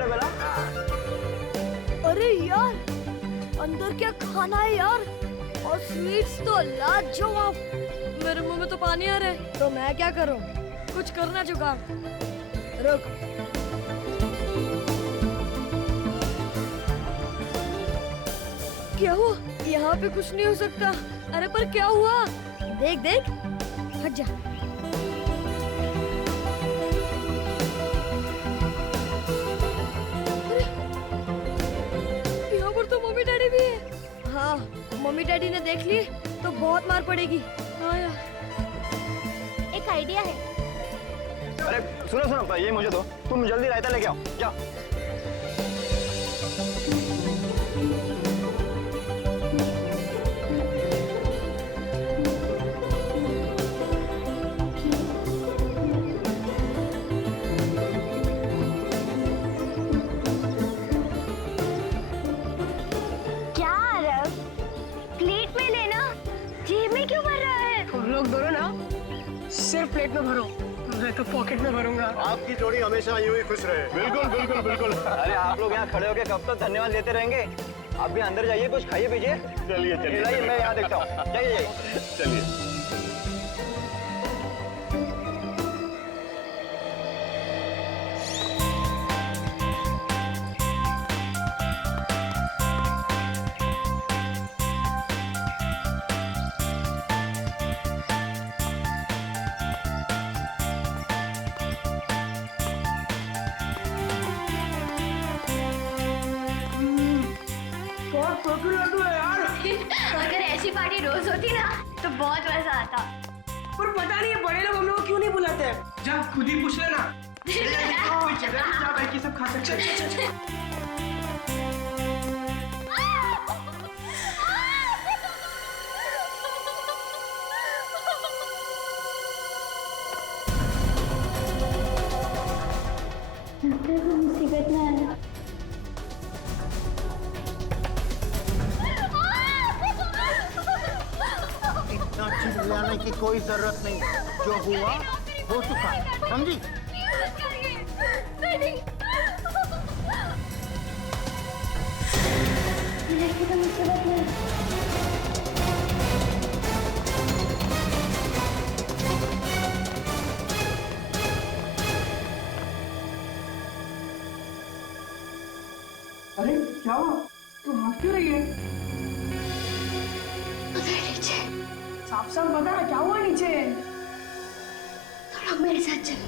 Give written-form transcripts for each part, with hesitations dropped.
Comfortable. अरे यार, अंदर क्या खाना है यार, और स्वीट्स तो लाजवाब। मेरे मुंह में तो पानी आ रहा है। तो मैं क्या करूं? कुछ करना जुगाड़। रुक, क्या हुआ? यहाँ पे कुछ नहीं हो सकता। अरे पर क्या हुआ? देख देख, हट जा। अरे, यहाँ पर तो मम्मी डैडी भी है। हाँ, मम्मी डैडी ने देख लिए तो बहुत मार पड़ेगी। हाँ यार, एक आइडिया है। अरे सुनो सुनो, ये मुझे दो, तुम जल्दी रायता लेके आओ, जाओ। क्या आरव, प्लेट में लेना, जेब में क्यों भर रहा है? तुम लोग दोनों ना सिर्फ प्लेट में भरो, मैं तो पॉकेट में भरूंगा। आपकी जोड़ी हमेशा यूं ही खुश रहे। बिल्कुल बिल्कुल बिल्कुल। अरे आप लोग यहाँ खड़े होके कब तक धन्यवाद देते रहेंगे? आप भी अंदर जाइए, कुछ खाइए पीजिए। चलिए चलिए लाइए, मैं यहाँ देखता हूँ। जाइए जाइए। चलिए। अगर ऐसी पार्टी रोज होती ना तो बहुत मजा आता। पर पता नहीं ये बड़े लोग हम लोग क्यों नहीं बुलाते? जा खुद ही पूछ लेना। कोई जगह नहीं जहाँ बैठ के सब खा सकते हैं। मुसीबत में आना। इतना चिल्लाने की कोई जरूरत नहीं, जो हुआ हो चुका, समझी? लड़की तो मुसीबत में। अरे क्या हुआ? तुम हंस क्यों रही है? उधर नीचे। साफ साफ बता ना, क्या हुआ नीचे? तुम लोग मेरे साथ चलो।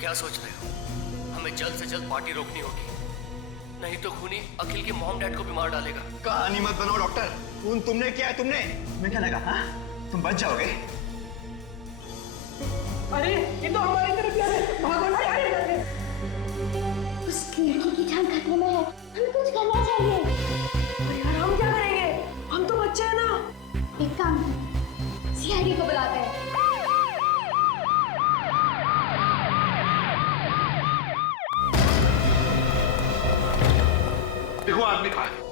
क्या सोच रहे हो? हमें जल्द से जल्द पार्टी रोकनी होगी, नहीं तो खूनी अखिल के मॉम डैड को भी मार डालेगा। कहानी मत बनाओ डॉक्टर। खून तुमने किया है, तुमने। तुम्हें क्या लगा? हाँ, तुम बच जाओगे। अरे ये तो हमारी तरफ जा रहे हैं, भागो ना यार। उस लड़की की जान खतरे में है, हमें कुछ करना चाहिए। अरे यार हम क्या करेंगे? हम तो बच्चे हैं ना। एक काम करो, सीआईडी को बुलाते हैं। देखो आदमी कहाँ है?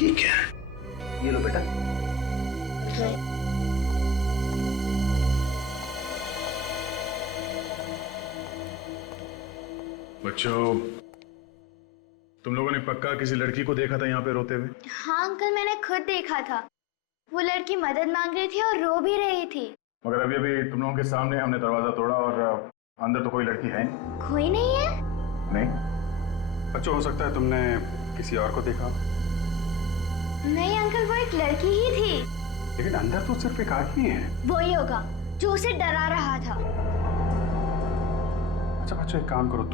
ये क्या है? ये लो बेटा। बच्चों, तुम लोगों ने पक्का किसी लड़की को देखा था यहाँ पे रोते हुए? हाँ अंकल, मैंने खुद देखा था। वो लड़की मदद मांग रही थी और रो भी रही थी। मगर अभी अभी तुम लोगों के सामने हमने दरवाजा तोड़ा और अंदर तो कोई लड़की है नहीं। कोई नहीं है? नहीं। बच्चों, हो सकता है तुमने किसी और को देखा। नहीं अंकल, वो एक लड़की ही थी। लेकिन अंदर तो सिर्फ एक आदमी है। वही होगा जो उसे डरा रहा था। अच्छा बच्चों, एक काम करो,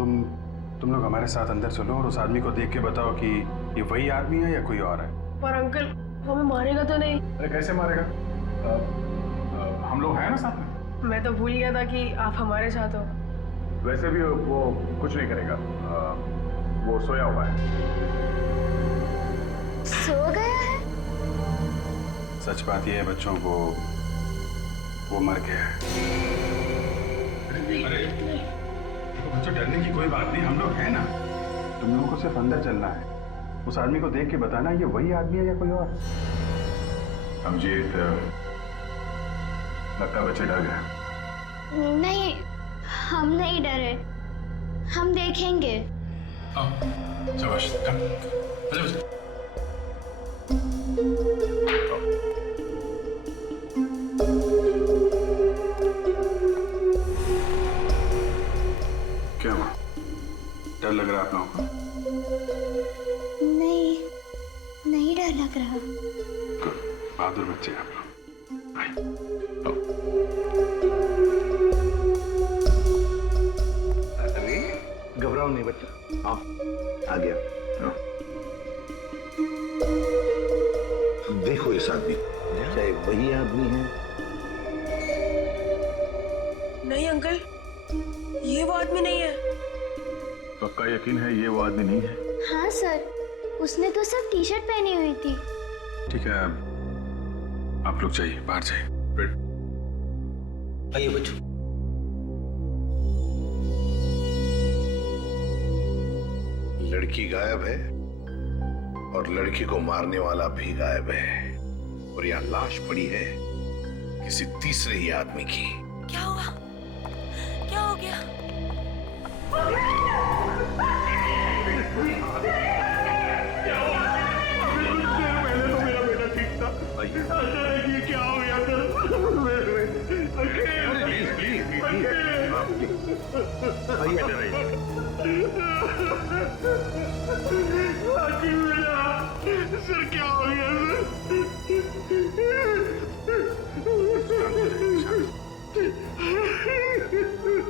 तुम लोग हमारे साथ अंदर चलो और उस आदमी को देख के बताओ कि ये वही आदमी है या कोई और है। पर अंकल हमें मारेगा तो नहीं? अरे कैसे मारेगा? हम लोग हैं ना साथ में। मैं तो भूल गया था कि आप हमारे साथ हो। वैसे भी वो कुछ नहीं करेगा, वो सोया हुआ है। सो गया है? सच बात यह है बच्चों, वो मर गया है। अरे बच्चों, डरने की कोई बात नहीं, हम लोग हैं ना। तुम लोगों को सिर्फ अंदर चलना है। उस आदमी को देख के बताना ये वही आदमी है या कोई और। अभिजीत, लगता है बच्चे डर गए। नहीं, हम नहीं डरे, हम देखेंगे। शाबाश, क्या हुआ? डर लग रहा है आप लोगों को? नहीं, नहीं डर लग रहा। बहादुर बच्चे आप लोग। अरे घबराओ नहीं बच्चा, आओ, आ गया। देखो इस आदमी को, क्या ये वही आदमी है? नहीं अंकल, ये वो आदमी नहीं है। पक्का यकीन है ये वो आदमी नहीं है? हाँ सर, उसने तो सिर्फ टी शर्ट पहनी हुई थी। ठीक है, आप लोग जाइए, बाहर जाइए। आइए बच्चों। लड़की गायब है और लड़की को मारने वाला भी गायब है, और यहाँ लाश पड़ी है किसी तीसरे ही आदमी की। क्या हुआ? क्या हो गया? सर क्या हो गया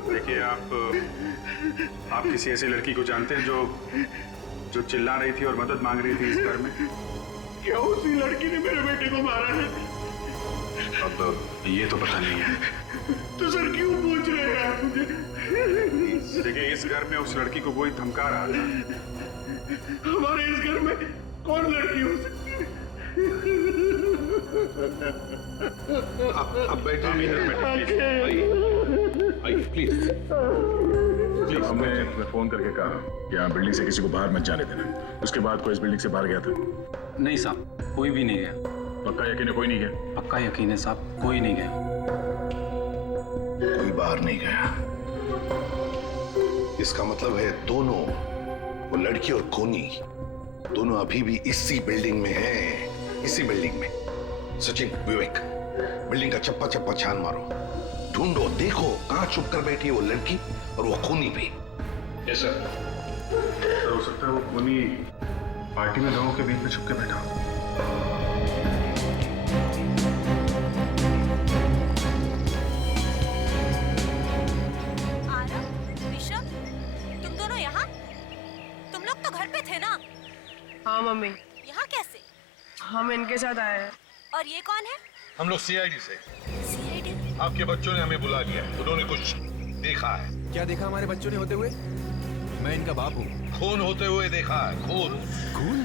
देखिए, आप किसी ऐसी लड़की को जानते हैं जो चिल्ला रही थी और मदद मांग रही थी इस घर में? क्या उसी लड़की ने मेरे बेटे को मारा है? अब ये तो पता नहीं है। तो सर क्यों पूछ रहे हैं आप मुझे? देखिए, इस घर में उस लड़की को कोई धमका रहा था। हमारे इस घर में कौन लड़की हो सकती है? अब बैठे प्लीज। मैं फोन करके कहा कि आप बिल्डिंग से किसी को बाहर मत जाने देना। उसके बाद कोई इस बिल्डिंग से बाहर गया था? नहीं साहब, कोई भी नहीं गया। पक्का यकीन है कोई नहीं गया? पक्का यकीन है साहब, कोई नहीं गया। कोई बाहर नहीं गया, इसका मतलब है दोनों, वो लड़की और कोनी, दोनों अभी भी इसी बिल्डिंग में हैं, इसी बिल्डिंग में। सचिन, विवेक, बिल्डिंग का चप्पा चप्पा छान मारो, ढूंढो, देखो कहां छुप कर बैठी है वो लड़की और वो खूनी भी। Yes sir. हो सकता है वो खूनी पार्टी में लोगों के बीच में छुप के बैठा हो। हाँ मम्मी, यहाँ कैसे? हम इनके साथ आए हैं। और ये कौन है? हम लोग सीआईडी से। सीआईडी? आपके बच्चों ने हमें बुला लिया, उन्होंने कुछ देखा है। क्या देखा हमारे बच्चों ने होते हुए? मैं इनका बाप हूँ। खून होते हुए देखा है, खून। खून?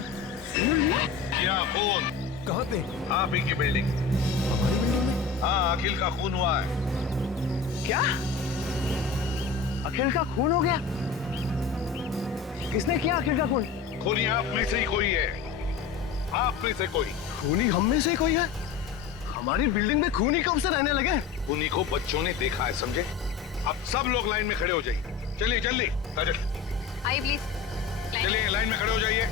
क्या खून? कहाँ पे? आप ही की बिल्डिंग। हमारी बिल्डिंग में? हाँ, अखिल का खून हुआ है। क्या? अखिल का खून हो गया? किसने किया अखिल का खून? खूनी आप में से ही कोई है, आप में से कोई। खूनी हम में से कोई है? हमारी बिल्डिंग में खूनी कब से रहने लगे? खूनी को बच्चों ने देखा है, समझे? अब सब लोग लाइन में खड़े हो जाइए। चलिए जल्दी, काजल आइए प्लीज। चलिए लाइन में खड़े हो जाइए।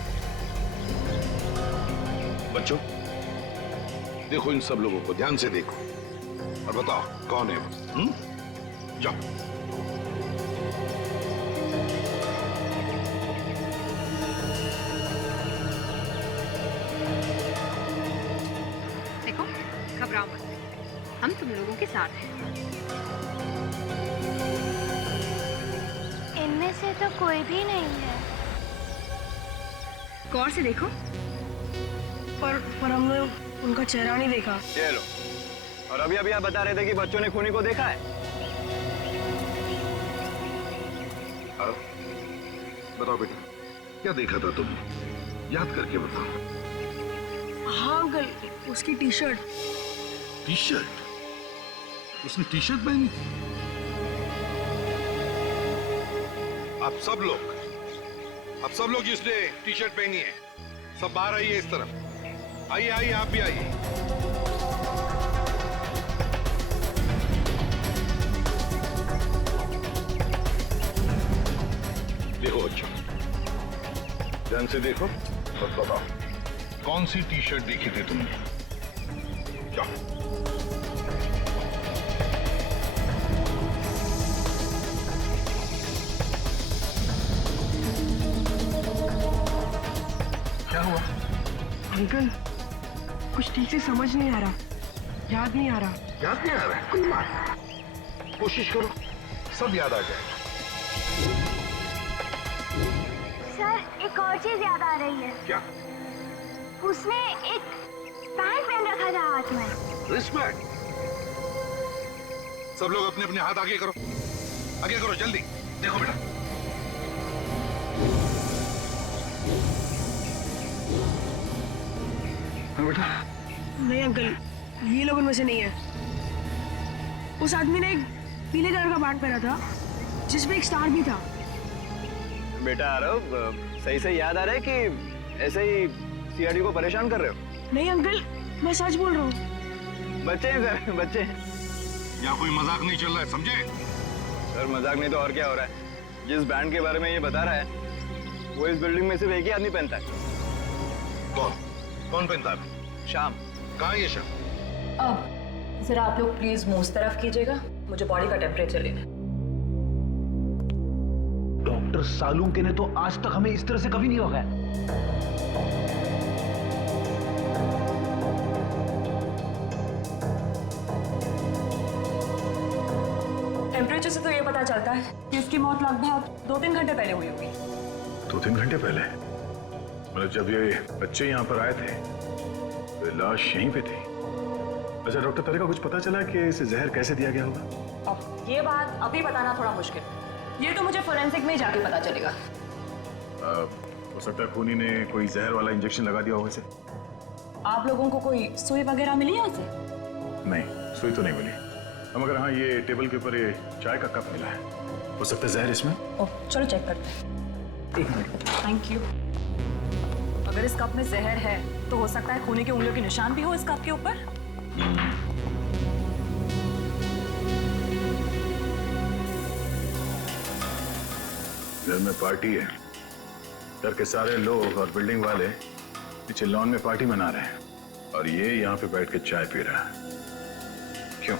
बच्चों देखो, इन सब लोगों को ध्यान से देखो और बताओ कौन है वो। जाओ। देखो, घबराओ मत, हम तुम लोगों के साथ हैं। इनमें से तो कोई भी नहीं है। गौर से देखो। पर हमने उनका चेहरा नहीं देखा। ये लो। और अभी आप बता रहे थे कि बच्चों ने खूनी को देखा है। बताओ बेटा, क्या देखा था तुमने? याद करके बताओ। हाँ अंकल, उसकी टी शर्ट। T shirt? उसने टी शर्ट पहनी? आप सब लोग अब सब लोग जिसने टी शर्ट पहनी है सब बाहर आइए इस तरफ। आइए आइए आप भी आइए। देखो बच्चों, ध्यान से देखो और बताओ कौन सी टी शर्ट देखी थी तुमने? जाओ। क्या हुआ? अंकल कुछ ठीक से समझ नहीं आ रहा, याद नहीं आ रहा। याद नहीं आ रहा है? कोई बात, कोशिश करो, सब याद आ जाएगा। सर एक और चीज याद आ रही है। क्या? उसने एक पैंट पहन रखा था हाथ में। रिस्पेक्ट। सब लोग अपने अपने हाथ आगे करो, आगे करो जल्दी। देखो बेटा, बेटा नहीं अंकल, ये लोग उनमें से नहीं है। उस आदमी ने एक पीले कलर का पैंट पहना था जिसमें एक स्टार भी था। बेटा आरव, सही से याद आ रहा है कि ऐसे ही सीआरडी को परेशान कर रहे हो? नहीं अंकल, मैं सच बोल रहा हूँ। बच्चे हैं सर, बच्चे हैं। यहाँ कोई मजाक नहीं चल रहा है, समझे? सर मजाक नहीं तो और क्या हो रहा है? जिस बैंड के बारे में ये बता रहा है वो इस बिल्डिंग में सिर्फ एक ही आदमी पहनता है। कौन पहनता है? शाम। कहाँ है ये शाम? अब जरा आप लोग प्लीज मुंह उस तरफ कीजिएगा, मुझे बॉडी का टेम्परेचर लेना है। डॉक्टर सालुंके ने तो आज तक हमें इस तरह से कभी नहीं होगा। टेम्परेचर से तो ये पता चलता है कि उसकी मौत लगभग 2-3 घंटे पहले हुई होगी। 2-3 घंटे पहले? मतलब जब ये बच्चे यहाँ पर आए थे तो लाश यहीं पे थी। अच्छा डॉक्टर, तेरे का कुछ पता चला कि इसे जहर कैसे दिया गया होगा? अब ये बात अभी बताना थोड़ा मुश्किल, ये तो मुझे फोरेंसिक में जाके पता चलेगा। हो सकता है खूनी ने कोई जहर वाला इंजेक्शन लगा दिया होगा इसे। आप लोगों को कोई सुई वगैरह मिली है उसे? नहीं, सुई तो नहीं मिली। मगर हाँ, ये टेबल के ऊपर ये चाय का कप मिला है, हो सकता है जहर इसमें। ओह चलो चेक करते हैं। 1 मिनट। Thank you. अगर इस कप में जहर है तो हो सकता है खूनी के उंगलियों के निशान भी हो इस कप के ऊपर। घर में पार्टी है, घर के सारे लोग और बिल्डिंग वाले पीछे लॉन में पार्टी मना रहे हैं और ये यहाँ पे बैठ के चाय पी रहा है। क्यों?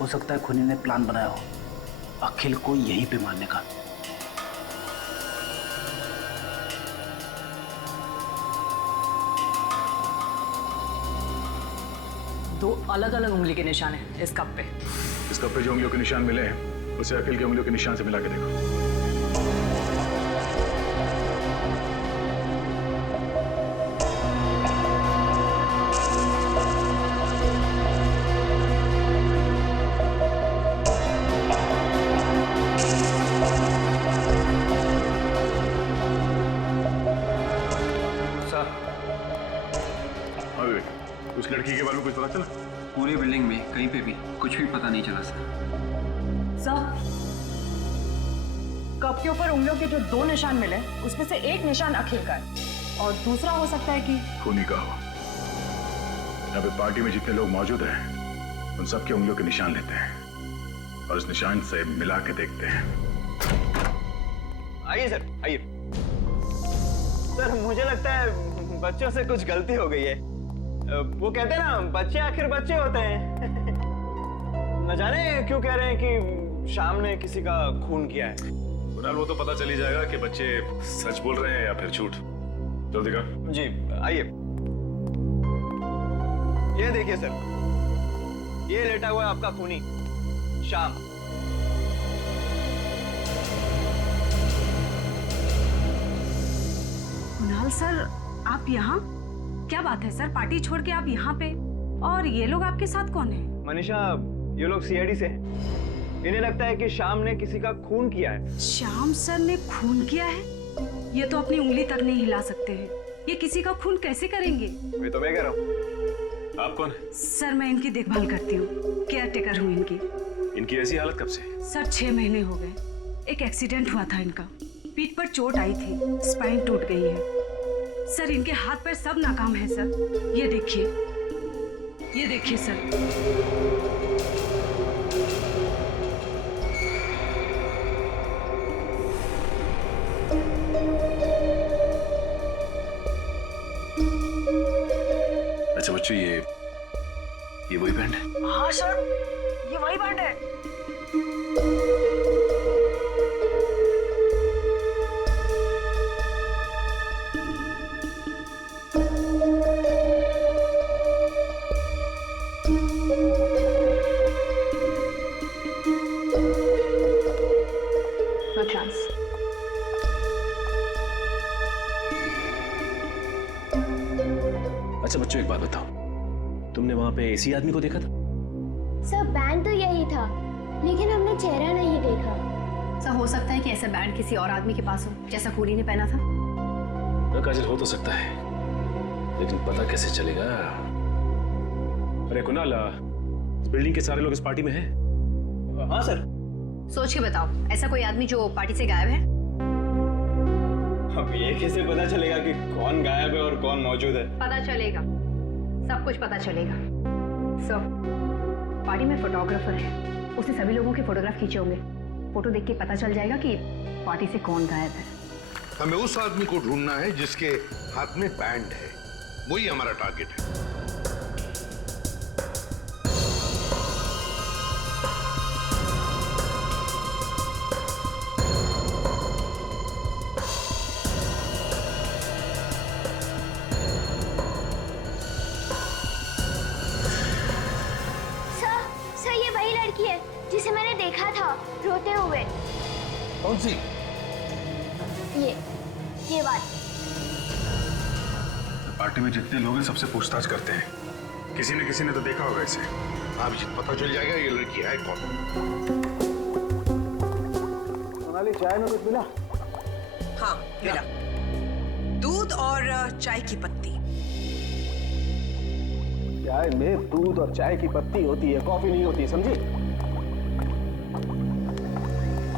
हो सकता है खूनी ने प्लान बनाया हो अखिल को यहीं पे मारने का। दो अलग अलग उंगली के निशान हैं इस कप पे। इस कप पे जो उंगलियों के निशान मिले हैं उसे अखिल की उंगलियों के निशान से मिला के देखो। उस लड़की के बारे में कुछ पता चला? पूरी बिल्डिंग में कहीं पे भी कुछ भी पता नहीं चला सर, कप के ऊपर उंगलियों के जो 2 निशान मिले उसमें से एक निशान अखिल का है और दूसरा हो सकता है कि खूनी का हो। यहाँ पे पार्टी में जितने लोग मौजूद हैं उन सबके उंगलियों के निशान लेते हैं और इस निशान से मिला के देखते हैं। आइए सर, आइए। सर मुझे लगता है बच्चों से कुछ गलती हो गई है। वो कहते हैं ना, बच्चे आखिर बच्चे होते हैं। न जाने क्यों कह रहे हैं कि शाम ने किसी का खून किया है। कुणाल, वो तो पता चल ही जाएगा कि बच्चे सच बोल रहे हैं या फिर झूठ। जल्दी का। जी आइए। ये देखिए सर, ये लेटा हुआ है आपका खूनी शाम। कुणाल सर, आप यहाँ? क्या बात है सर, पार्टी छोड़ के आप यहाँ पे? और ये लोग आपके साथ कौन है? मनीषा, ये लोग सीआईडी से हैं। इन्हें लगता है कि शाम ने किसी का खून किया है। श्याम सर ने खून किया है? ये तो अपनी उंगली तक नहीं हिला सकते हैं, ये किसी का खून कैसे करेंगे? मैं तो मैं कह रहा हूँ। आप कौन? सर मैं इनकी देखभाल करती हूँ, केयर टेकर हूँ इनकी। इनकी ऐसी हालत कब से? सर 6 महीने हो गए, एक एक्सीडेंट हुआ था इनका, पीठ पर चोट आई थी, स्पाइन टूट गई है। सर इनके हाथ पैर सब नाकाम है सर। ये देखिए सर। अच्छा बच्चों, ये वही बैंड है? हाँ सर, ये वही बैंड है। No chance. अच्छा बच्चों, एक बात बताओ, तुमने वहां पे इसी आदमी को देखा था? सर बैंड तो यही था, लेकिन हमने चेहरा नहीं देखा। सर हो सकता है कि ऐसा बैंड किसी और आदमी के पास हो, जैसा खूनी ने पहना था। काजल, हो तो सकता है, लेकिन पता कैसे चलेगा? अरे कुणाल, इस बिल्डिंग के सारे लोग इस पार्टी में हैं? हाँ सर। सोच के बताओ, ऐसा कोई आदमी जो पार्टी से गायब है? अब ये कैसे पता चलेगा कि कौन गायब है और कौन मौजूद है? पता चलेगा, सब कुछ पता चलेगा। सर, पार्टी में फोटोग्राफर है, उसने सभी लोगों के फोटोग्राफ खींचे होंगे। फोटो देख के पता चल जाएगा कि पार्टी से कौन गायब है। हमें उस आदमी को ढूंढना है जिसके हाथ में बैंड है, वही हमारा टारगेट है। सर ये वही लड़की है जिसे मैंने देखा था रोते हुए। कौन सी? ये बात। पार्टी में जितने लोग हैं सबसे पूछताछ करते हैं, किसी न किसी ने तो देखा होगा इसे। अभिजीत, पता चल जाएगा ये लड़की है कौन। सोनाली, चाय में कुछ मिला? हाँ मिला, दूध और चाय की पत्ती। चाय में दूध और चाय की पत्ती होती है, कॉफी नहीं होती, समझी?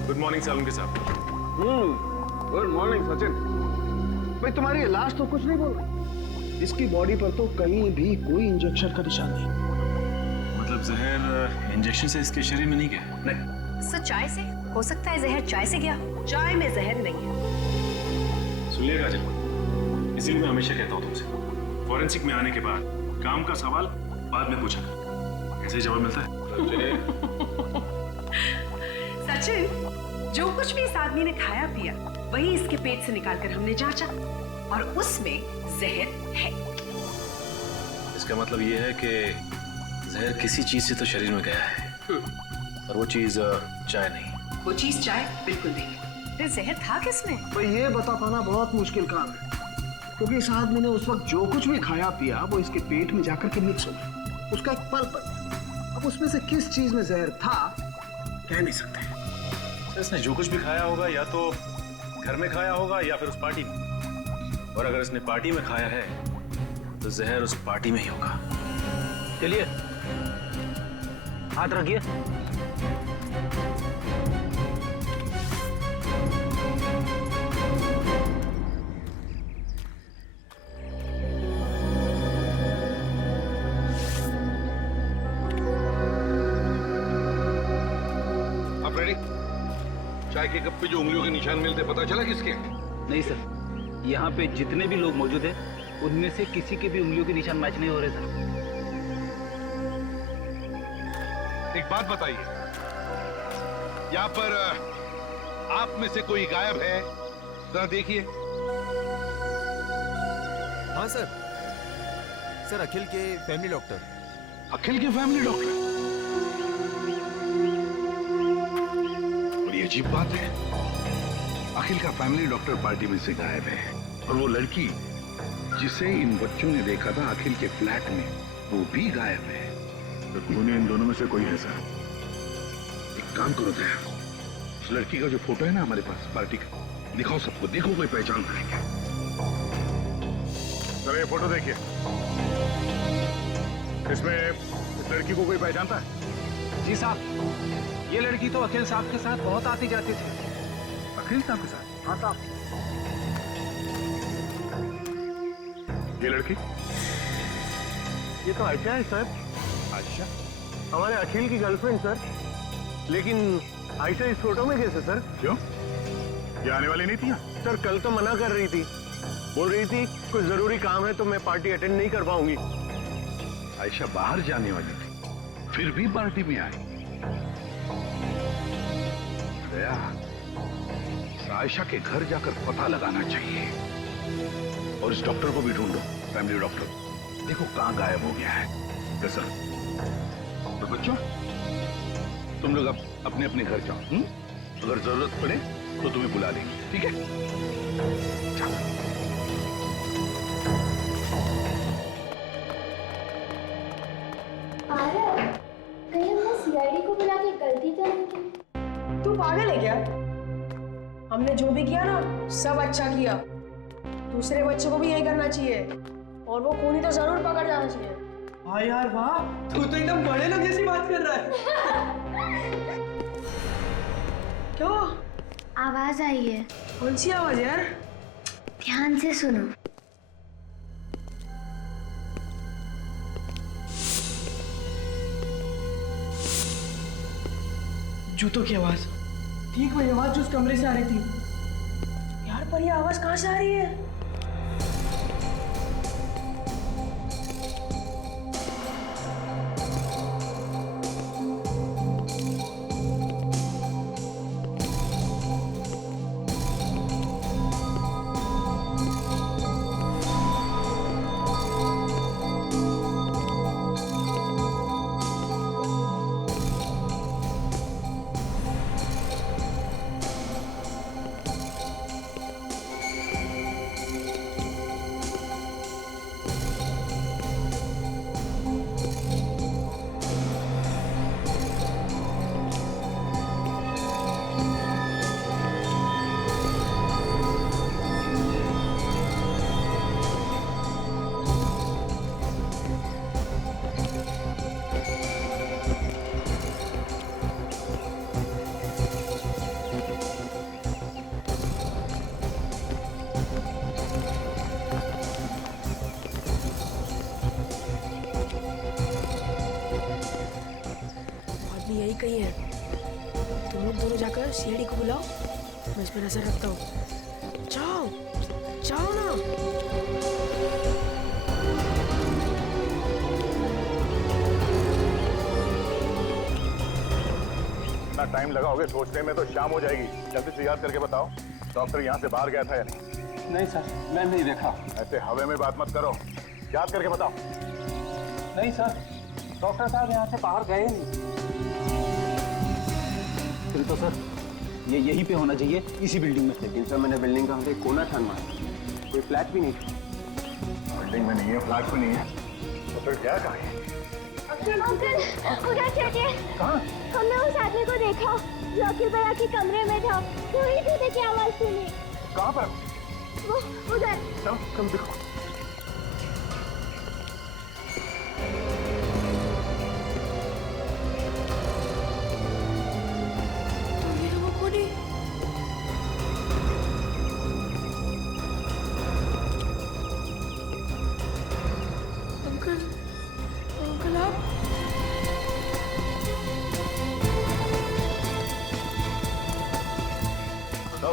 गुड मॉर्निंग सालुंके साहब। Good morning Sachin. भाई तुम्हारी लाश तो कुछ नहीं बोल रही। इसकी बॉडी पर तो कहीं भी कोई इंजेक्शन का निशान नहीं। मतलब जहर इंजेक्शन से इसके शरीर में नहीं गया? नहीं। सर चाय से हो सकता है, जहर चाय से गया। चाय में जहर नहीं है। सुनिए काजल, इसीलिए मैं हमेशा कहता हूँ तुमसे, फॉरेंसिक में आने के बाद काम का सवाल बाद में पूछा करो। ऐसे ही जवाब मिलता है। सचिन, जो कुछ भी इस आदमी ने खाया पिया वही इसके पेट से निकालकर हमने जांचा और उसमें जहर है। इसका मतलब ये है कि जहर किसी चीज से तो शरीर में गया है, और वो चीज चाय नहीं। वो चीज चाय बिल्कुल नहीं। फिर जहर था किसमें? भाई ये बता पाना बहुत मुश्किल काम है, क्योंकि इस आदमी ने उस वक्त जो कुछ भी खाया पिया वो इसके पेट में जाकर के मिक्स हो गया, उसका एक पल पड़ गया। अब उसमें से किस चीज में जहर था कह नहीं सकते। इसने जो कुछ भी खाया होगा या तो घर में खाया होगा या फिर उस पार्टी में, और अगर इसने पार्टी में खाया है तो जहर उस पार्टी में ही होगा। चलिए हाथ रखिए। आप रेडी? चाय के कप पे जो उंगलियों के निशान मिलते पता चला किसके? नहीं सर, यहाँ पे जितने भी लोग मौजूद हैं उनमें से किसी के भी उंगलियों के निशान मैच नहीं हो रहे सर। एक बात बताइए, यहाँ पर आप में से कोई गायब है? जरा देखिए। हाँ सर, अखिल के फैमिली डॉक्टर। अखिल के फैमिली डॉक्टर? बड़ी अजीब बात है, अखिल का फैमिली डॉक्टर पार्टी में से गायब है, और वो लड़की जिसे इन बच्चों ने देखा था अखिल के फ्लैट में, वो भी गायब है। तो खूनी इन दोनों में से कोई है सर। एक काम करो दया, उस लड़की का जो फोटो है ना हमारे पास पार्टी का, दिखाओ सबको, देखो कोई पहचान करेंगे। सर ये फोटो देखिए, इसमें इस लड़की को कोई पहचानता है? जी साहब, ये लड़की तो अखिल साहब के साथ बहुत आती जाती थी। अखिल साहब के साथ? हाँ साहब। ये लड़की? ये तो आयशा है सर। आयशा? हमारे अखिल की गर्लफ्रेंड सर। लेकिन आयशा इस फोटो में कैसे सर? क्यों? ये आने वाली नहीं थी यहाँ? सर कल तो मना कर रही थी, बोल रही थी कुछ जरूरी काम है तो मैं पार्टी अटेंड नहीं कर पाऊंगी। आयशा बाहर जाने वाली थी, फिर भी पार्टी में आई। दया, आयशा के घर जाकर पता लगाना चाहिए और इस डॉक्टर को भी ढूंढो, फैमिली डॉक्टर। देखो कहां गायब हो गया है। कैसा? तो बच्चों, तुम लोग अपने अपने घर जाओ। अगर जरूरत पड़े तो तुम्हें बुला लेंगे, ठीक है? चलो। कहीं हमने सीआईडी को बुला के गलती तो नहीं की? तू पागल है क्या? हमने जो भी किया ना सब अच्छा किया। दूसरे बच्चों को भी यही करना चाहिए और वो खूनी तो जरूर पकड़ जाना चाहिए। हाँ यार वाह, तू तो एकदम बड़े लोग जैसी बात कर रहा है। क्यों? आवाज आई है। कौन सी आवाज यार? ध्यान से सुनो। जूतों की आवाज। ठीक वही आवाज जो उस कमरे से आ रही थी। यार पर ये आवाज कहाँ से आ रही है? यही कहीं है। तुम लोग दोनों जाकर सीआईडी को बुलाओ, मैं इस पर नजर रखता हूँ। जाओ जाओ ना। इतना टाइम लगाओगे सोचने में तो शाम हो जाएगी। जल्दी से याद करके बताओ, डॉक्टर यहाँ से बाहर गया था या नहीं? नहीं सर, मैं नहीं देखा। ऐसे हवे में बात मत करो, याद करके बताओ। नहीं सर, डॉक्टर साहब यहाँ से बाहर गए नहीं। फिर तो सर ये यहीं पे होना चाहिए, इसी बिल्डिंग में। लेकिन सर मैंने बिल्डिंग का एक कोना छान मारा, कोई फ्लैट भी नहीं था। बिल्डिंग में नहीं है, फ्लैट में नहीं है, तो फिर क्या करें? अंकल, उधर चलिए। कहाँ? हमने उस आदमी को देखा जो अखिल भैया के कमरे में था। वही जूते की आवाज सुनी। कहाँ पर? वो उधर। चलो तुम देखो।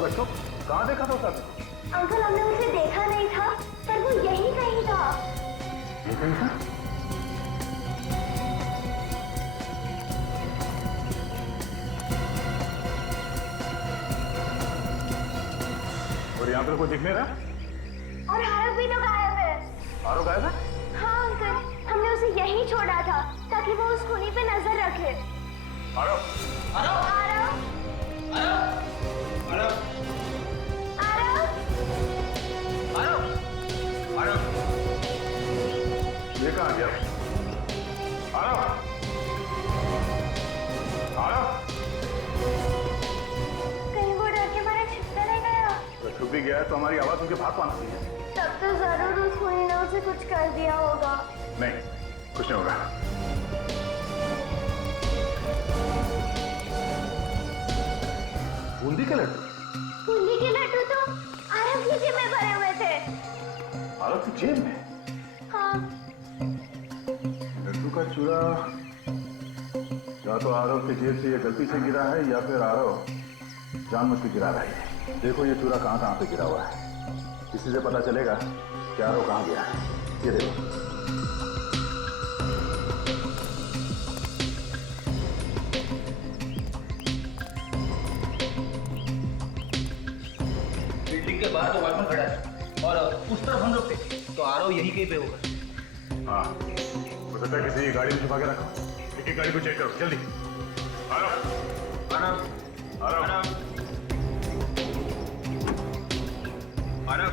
बच्चों, कहाँ देखा था सर? अंकल हमने उसे देखा नहीं था, पर वो यही कहीं था। ये कहीं था? और यहाँ पर कोई दिख नहीं रहा? और आरव भी तो गायब है। आरव गायब है? हाँ अंकल, हमने उसे यहीं छोड़ा था ताकि वो उस खूनी पे नजर रखे। आरव! आरव! आरव! आरव! आरव! ये कहाँ गया? आरव! आरव! कहीं वो डर के मारे छिप तो नहीं गया? तो छुप भी गया है तो हमारी आवाज उनके भाग पाना चाहिए। तब तो जरूर उस खूनी ने उसे कुछ कर दिया होगा। नहीं, कुछ नहीं होगा। बूंदी के लड्डू? बूंदी के लड्डू तो आरव की जेब में? हाँ। लड्डू का चूरा या तो आरव की जेब से ये गलती से गिरा है या फिर आरव जानबूझ के गिरा रहा है। देखो ये चूरा कहाँ कहाँ पे गिरा हुआ है, इसी से पता चलेगा कि आरव कहाँ गया है। ये देखो। बिल्डिंग के बाहर तो वॉचमैन खड़ा है और उस तरफ हम लोग थे, तो आरव यही कहीं पे होगा। हाँ, हो सकता है किसी गाड़ी में छुपा के रखो। एक एक गाड़ी को चेक करो जल्दी। आरव, आरव, आरव, आरव, आरव,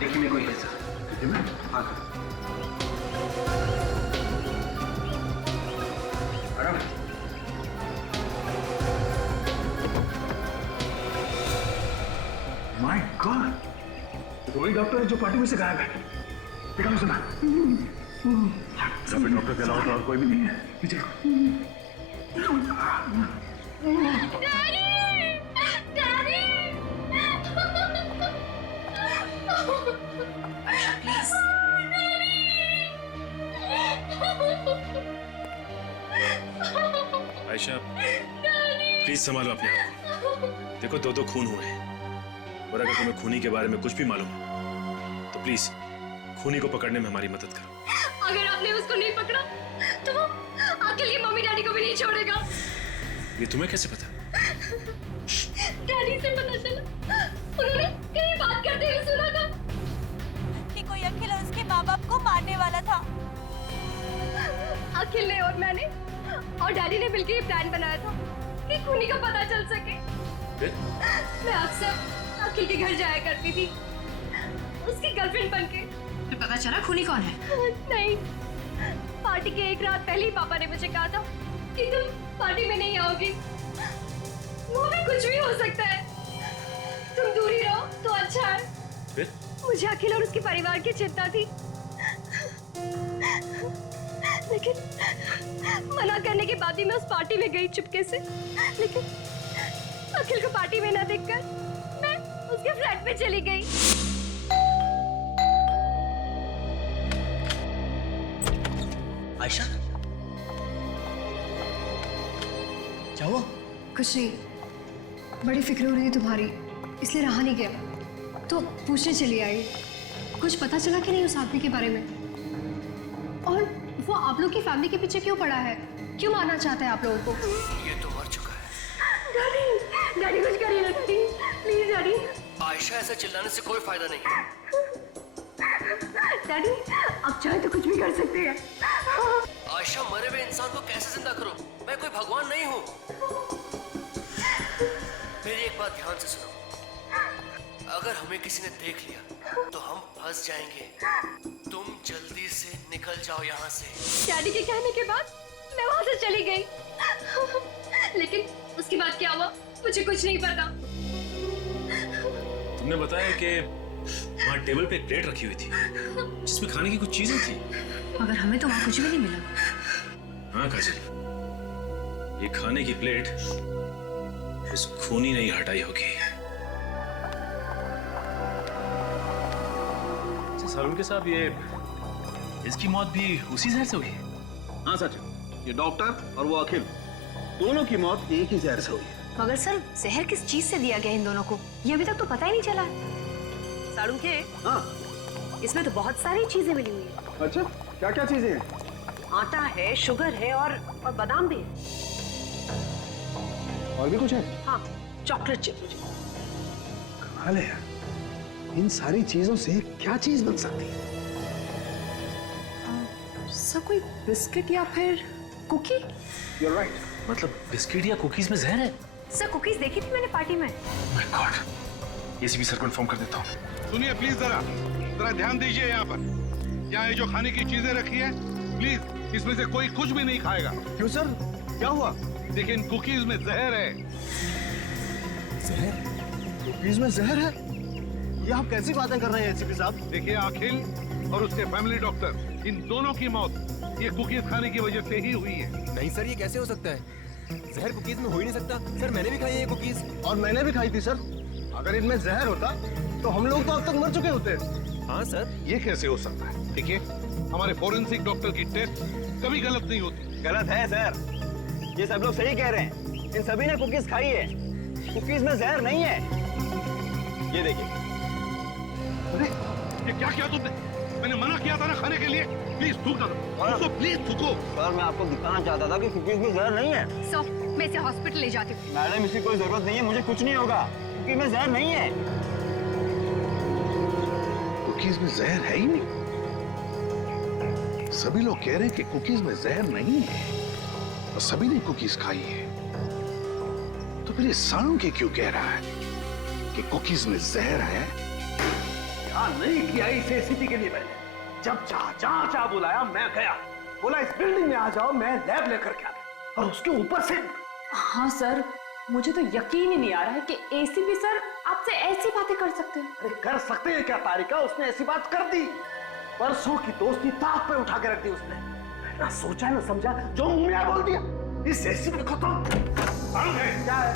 देखिए में कोई है सर। हाँ सर। माय गॉड, तो वही डॉक्टर है जो पार्टी में से गायब है। निकालो सुना। सब डॉक्टर के अलावा तो और कोई भी नहीं है। पीछे आयशा प्लीज संभालो अपने आप को। देखो दो खून हुए हैं और अगर तुम्हें खूनी के बारे में कुछ भी मालूम है तो प्लीज खूनी को पकड़ने में हमारी मदद करो। अगर आपने उसको नहीं पकड़ा तो वो अखिल की मम्मी डैडी को भी नहीं छोड़ेगा। ये तुम्हें कैसे पता? डैडी से पता चला, उन्होंने कहीं बात करते हुए सुना था कि कोई अखिल और उसके माँ बाप को मारने वाला था। अखिल ने और मैंने और डैडी ने मिलकर ये प्लान बनाया था कि खूनी का पता चल सके। मैं अक्सर अखिल के घर जाया करती थी उसकी गर्लफ्रेंड बनके। फिर पता चला खूनी कौन है? नहीं, पार्टी के एक रात पहले ही पापा ने मुझे कहा था कि तुम पार्टी में नहीं आओगी। वो भी कुछ भी हो सकता है, तुम दूर ही रहो तो अच्छा है। फिर? मुझे अखिल और उसके परिवार की चिंता थी, लेकिन मना करने के बाद ही मैं उस पार्टी में गई चुपके से। लेकिन अखिल को पार्टी में ना देखकर मैं उसके फ्लैट पे चली गई। आयशा, क्या हुआ? कुछ नहीं, बड़ी फिक्र हो रही है तुम्हारी, इसलिए रहा नहीं गया, तो पूछने चली आई। कुछ पता चला कि नहीं उस आदमी के बारे में? और वो आप लोग की फैमिली के पीछे क्यों पड़ा है? क्यों मारना चाहता है आप लोगों को? ये तो मर चुका है। डैडी, डैडी कुछ करिए ना डैडी, प्लीज डैडी। आयशा, ऐसा चिल्लाने से कोई फायदा नहीं। डैडी, आप चाहे तो कुछ भी कर सकते हैं। आयशा, मरे हुए इंसान को कैसे जिंदा करूं? मैं कोई भगवान नहीं हूं। मेरी एक बात ध्यान से सुनो, अगर हमें किसी ने देख लिया तो हम फंस जाएंगे। तुम जल्दी से निकल जाओ यहाँ से। डैडी के कहने के बाद मैं वहां से चली गई, लेकिन उसके बाद क्या हुआ मुझे कुछ नहीं पता। तुमने बताया कि वहाँ टेबल पे एक प्लेट रखी हुई थी जिसमें खाने की कुछ चीजें थी, मगर हमें तो वहाँ कुछ भी नहीं मिला। हाँ काजल, ये खाने की प्लेट इस खूनी ने ही हटाई होगी। सारुण के साहब, ये इसकी मौत भी उसी जहर से हुई है? हाँ सच, ये डॉक्टर और वो अखिल दोनों की मौत एक ही जहर से हुई है। मगर सर, जहर किस चीज से दिया गया इन दोनों को, ये अभी तक तो पता ही नहीं चला। सारुण के, हाँ, इसमें तो बहुत सारी चीजें मिली हुई है। अच्छा, क्या क्या चीजें हैं? आटा है, शुगर है और बादाम भी है। और भी कुछ है? हाँ, चॉकलेट चिप। कमाल है यार, इन सारी चीजों से क्या चीज बन सकती है? सर, कोई बिस्किट या फिर कुकी? You're right. मतलब बिस्किट या कुकीज में जहर है? सर, कुकीज देखी थी मैंने पार्टी में। My God, एसीपी सर को इन्फॉर्म कर देता हूँ। सुनिए प्लीज, जरा ध्यान दीजिए। यहाँ पर यहाँ ये जो खाने की चीजें रखी है, प्लीज इसमें से कोई कुछ भी नहीं खाएगा। क्यों सर, क्या हुआ? लेकिन कुकीज में जहर है। जहर? कुकीज में जहर है? ये आप कैसी बातें कर रहे हैं एसीपी साहब? देखिए अखिल और उसके फैमिली डॉक्टर, इन दोनों की मौत ये कुकीज खाने की वजह से ही हुई है। नहीं सर, ये कैसे हो सकता है? जहर कुकीज में हो ही नहीं सकता। सर मैंने भी खाई है ये कुकीज। और मैंने भी खाई थी सर। अगर इनमें जहर होता तो हम लोग तो अब तक मर चुके होते। हाँ सर। ये कैसे हो सकता है? देखिए हमारे फोरेंसिक डॉक्टर की टेस्ट कभी गलत नहीं होती। गलत है सर, ये सब लोग सही कह रहे हैं। इन सभी ने कुकीज खाई है, कुकीज में जहर नहीं है। ये देखिए। अरे ये क्या किया तुमने? मैंने मना किया था ना खाने के लिए। प्लीज थूक दो, प्लीज थूको। सर मैं आपको दिखाना चाहता था कि कुकीज में जहर नहीं है। सर मैं इसे हॉस्पिटल ले जाती हूँ। मैडम इसकी कोई जरूरत नहीं है, मुझे कुछ नहीं होगा। कुकीज में जहर नहीं है। कुकीज में जहर है ही नहीं। सभी लोग कह रहे हैं कि कुकीज में जहर नहीं है और सभी ने कुकीज खाई है। तो फिर ये सालू के क्यों कह रहा है कि कुकीज में जहर है? क्या नहीं किया इस एसीपी के लिए मैंने। जब जहां चाह बुलाया मैं गया। बोला इस बिल्डिंग में आ जाओ, मैं लैब लेकर के आ गया। और उसके ऊपर से हाँ सर, मुझे तो यकीन ही नहीं आ रहा है कि एसीपी सर आपसे ऐसी बातें कर सकते हैं। अरे कर सकते हैं क्या तारिका? उसने ऐसी बात कर दी। परसों की दोस्ती ताक पे उठा के रख दी उसने। ना सोचा ना समझा, जो मुंह में आया बोल दिया। इस एसीपी को तो क्या है?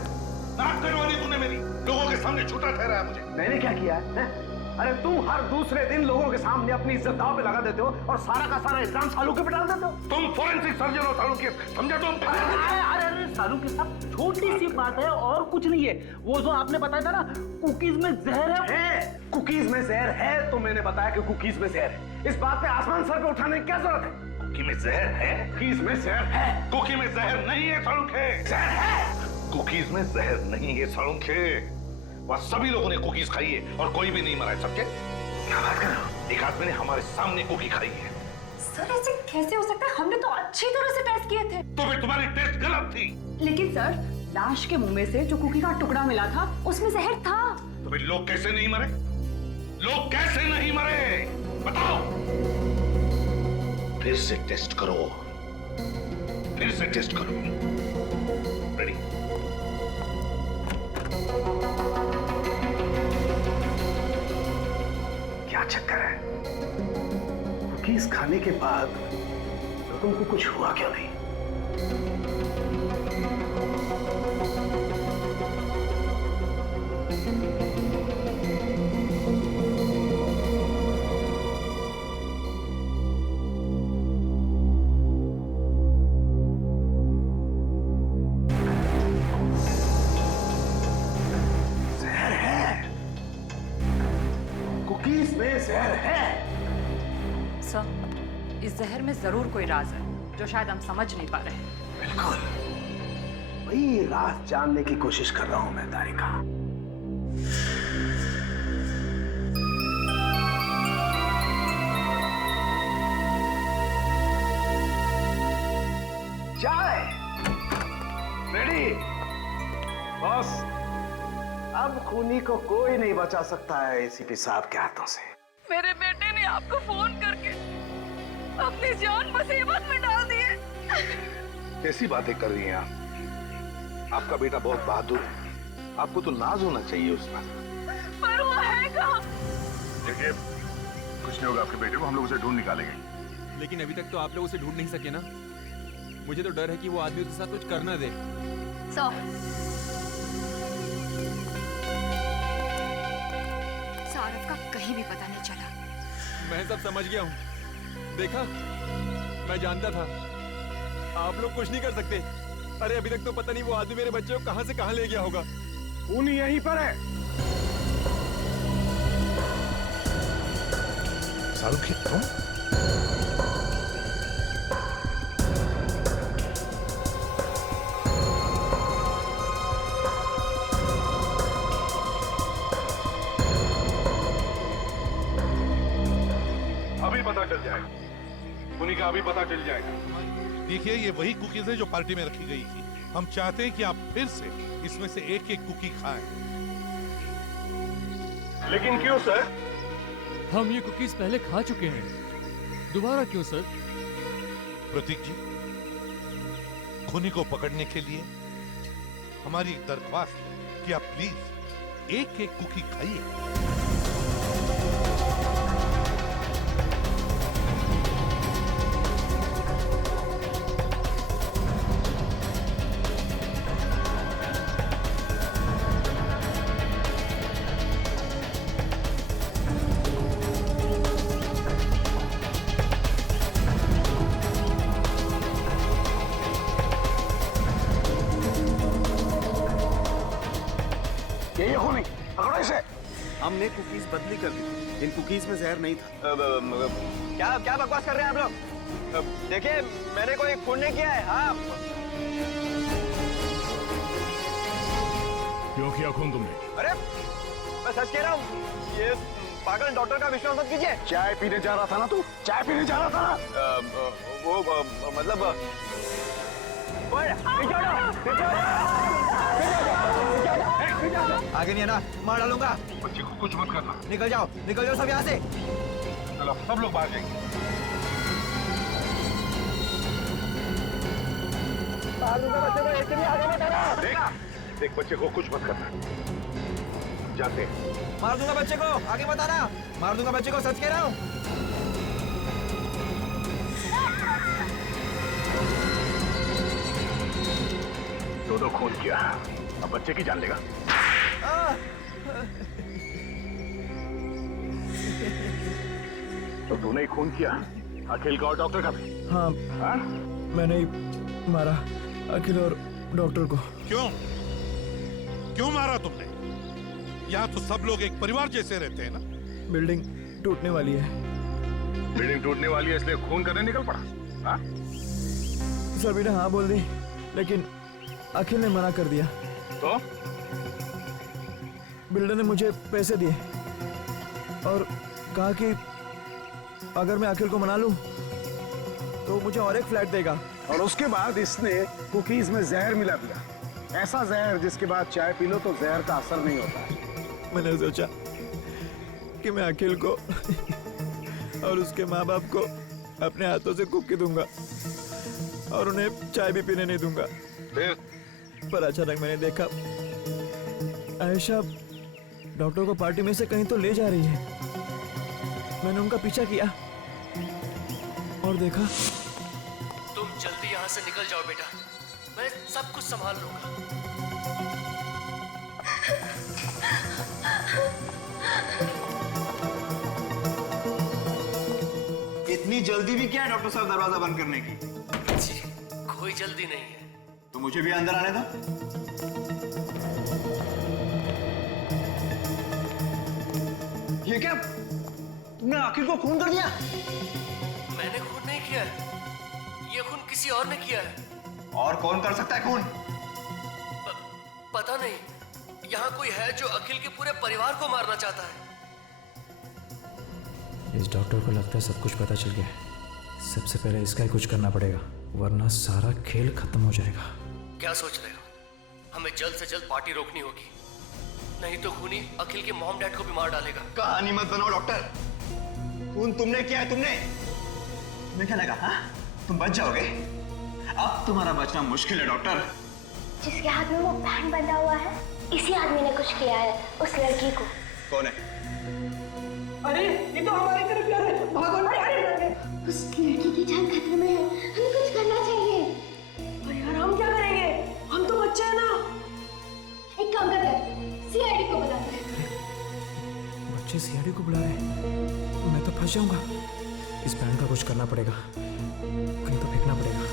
नाक कटवानी तूने मेरी, लोगों के सामने झूठा ठहराया मुझे। मैंने क्या किया है? अरे तुम हर दूसरे दिन लोगों के सामने अपनी इज्जत दांव पे लगा देते हो और सारा का सारा इल्जाम सालू के पे डाल देते हो। तुम फोरेंसिक सर्जन हो सालू के, समझे तुम? अरे सालू के साथ छोटी सी बात है और कुछ नहीं है। वो जो आपने बताया था ना कुकीज में जहर है। कुकीज में जहर है तो मैंने बताया कि कुकीज में जहर है। इस बात पे आसमान सर पे उठाने की क्या जरूरत है? कुकी में जहर है? कुकीज में जहर है। कुकी में जहर नहीं है सालू के। जहर है। कुकीज में जहर नहीं है सालू के। वह सभी लोगों ने कुकीज खाई है और कोई भी नहीं मरा है। समझे? क्या बात कर रहे हो? एक आदमी ने हमारे सामने कुकी खाई है। सर ऐसे कैसे हो सकता है? हमने तो अच्छी तरह से टेस्ट किए थे। तो फिर तुम्हारी टेस्ट गलत थी। लेकिन सर लाश के मुंह में से जो कुकी का टुकड़ा मिला था उसमें जहर था। तो फिर लोग कैसे नहीं मरे? लोग कैसे नहीं मरे? बताओ। फिर से टेस्ट करो। फिर से टेस्ट करो। रेडी? क्या चक्कर है? कुकीज खाने के बाद तो तुमको कुछ हुआ क्यों नहीं? जहर है। कुकीज में जहर है। सर इस जहर में जरूर कोई राज है जो शायद हम समझ नहीं पा रहे हैं। बिल्कुल वही राज जानने की कोशिश कर रहा हूं मैं तारिका। चाय रेडी? बॉस अब खूनी को कोई नहीं बचा सकता है एसीपी साहब के हाथों से। मेरे बेटे ने आपको फोन करके अपनी जान मुसीबत में डाल दी है। कैसी बातें कर रही हैं आप? आपका बेटा बहुत बहादुर है। आपको तो नाज होना चाहिए उस पर। पर वो है कहाँ? देखिए कुछ नहीं होगा आपके बेटे को, हम लोग उसे ढूंढ निकालेंगे। लेकिन अभी तक तो आप लोग उसे ढूंढ नहीं सके ना। मुझे तो डर है कि वो आदमी उसके साथ कुछ कर ना दे। सौरभ का कहीं भी पता नहीं चला। मैं सब समझ गया हूँ। देखा, मैं जानता था आप लोग कुछ नहीं कर सकते। अरे अभी तक तो पता नहीं वो आदमी मेरे बच्चे को कहां से कहां ले गया होगा। खूनी यहीं पर है। सारुखी तुम? अभी पता चल जाएगा। खूनी का अभी पता चल जाएगा। देखिए ये वही कुकीज है जो पार्टी में रखी गई थी। हम चाहते हैं कि आप फिर से इसमें से एक एक कुकी खाएं। लेकिन क्यों सर? हम ये कुकीज पहले खा चुके हैं, दोबारा क्यों सर? प्रतीक जी, खूनी को पकड़ने के लिए हमारी एक दरख्वास्त है कि आप प्लीज एक एक कुकी खाइए। ये खूनी पकड़ो इसे। हमने कुकीज बदली कर दी, इन कुकीज में जहर नहीं था। क्या क्या बकवास कर रहे हैं आप लोग? देखिए मैंने कोई खून नहीं किया है। हाँ क्यों किया खून तुमने? अरे मैं सच कह रहा हूँ, ये पागल डॉक्टर का विश्वास मत कीजिए। चाय पीने जा रहा था ना तू? चाय पीने जा रहा था ना? वो मतलब आगे नहीं है ना, मार डालूंगा। बच्चे को कुछ मत करना। निकल जाओ सब यहाँ से। चलो सब लोग बाहर जाएंगे। देख बच्चे को कुछ मत करना। जाते मार दूंगा बच्चे को, आगे मत आना। मार दूंगा बच्चे को, सच कह रहा हूँ। दो खून किया, अब बच्चे की जान लेगा। तो तूने ही खून किया, अखिल का और डॉक्टर का भी? हाँ, मैंने ही मारा अखिल और डॉक्टर को। क्यों मारा तुमने? यहाँ तो सब लोग एक परिवार जैसे रहते हैं ना। बिल्डिंग टूटने वाली है। बिल्डिंग टूटने वाली है इसलिए खून करने निकल पड़ा? हाँ? सभी ने हाँ बोल दी, लेकिन अखिल ने मना कर दिया। तो बिल्डर ने मुझे पैसे दिए और कहा कि अगर मैं अखिल को मना लूं तो मुझे और एक फ्लैट देगा। और उसके बाद इसने कुकीज में जहर मिला दिया, ऐसा जहर जिसके बाद चाय पी लो तो जहर का असर नहीं होता। मैंने सोचा कि मैं अखिल को और उसके माँ बाप को अपने हाथों से कुकी दूंगा और उन्हें चाय भी पीने नहीं दूंगा। पर अचानक मैंने देखा आयशा डॉक्टर को पार्टी में से कहीं तो ले जा रही है। मैंने उनका पीछा किया और देखा। तुम जल्दी यहाँ से निकल जाओ बेटा, मैं सब कुछ संभाल लूंगा। इतनी जल्दी भी क्या है डॉक्टर साहब दरवाजा बंद करने की? जी कोई जल्दी नहीं है। तो मुझे भी अंदर आने दो। ये क्या, तुमने अखिल को खून कर दिया? मैंने खून नहीं किया है, ये खून किसी और ने किया है। और कौन कर सकता है खून? पता नहीं, यहाँ कोई है जो अखिल के पूरे परिवार को मारना चाहता है। इस डॉक्टर को लगता है सब कुछ पता चल गया है। सबसे पहले इसका ही कुछ करना पड़ेगा, वरना सारा खेल खत्म हो जाएगा। क्या सोच रहे हो? हमें जल्द से जल्द पार्टी रोकनी होगी, नहीं तो खूनी अखिल के मॉम डैड को भी मार डालेगा। कहानी मत बनाओ डॉक्टर, खून तुमने किया है। तुम्हें क्या लगा हाँ? तुम बच जाओगे? अब तुम्हारा बचना मुश्किल है डॉक्टर। जिसके हाथ में वो बैंड बंधा हुआ है, इसी आदमी ने कुछ किया है उस लड़की को। कौन है? अरे ये तो हमारी तरफ यार है, भागो ना यार। उस लड़की की जान खतरे में है, हमें कुछ करना चाहिए। अरे यार हम क्या करेंगे, हम तो बच्चे हैं ना। एक काम करते हैं, सीआईडी को बुलाते हैं। बच्चे सीआईडी को बुला रहे हैं, मैं तो फंस जाऊंगा। इस बैंड का कुछ करना पड़ेगा, कहीं तो फेंकना पड़ेगा।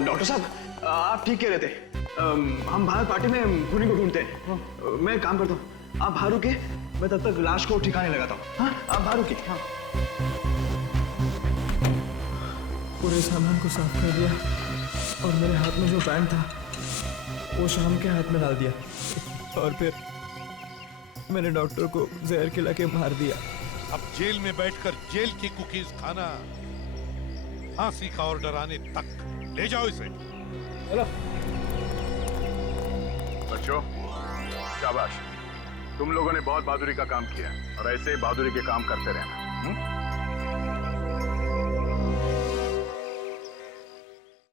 डॉक्टर साहब आप ठीक कह रहे थे। हम बाहर पार्टी में खूनी को ढूंढते हैं। मैं काम करता हूँ, आप बाहर रुके, मैं तब तक लाश को ठिकाने लगाता हूँ। हाँ आप बाहर रुके। हाँ। पूरे सामान को साफ कर दिया और मेरे हाथ में जो बैंड था वो शाम के हाथ में डाल दिया और फिर मैंने डॉक्टर को जहर खिला के मार दिया। अब जेल में बैठकर जेल की कुकीज खाना, फांसी का ऑर्डर आने तक। ले जाओ इसे। हेलो बच्चों, शाबाश, तुम लोगों ने बहुत बहादुरी का काम किया और ऐसे ही बहादुरी के काम करते रहना।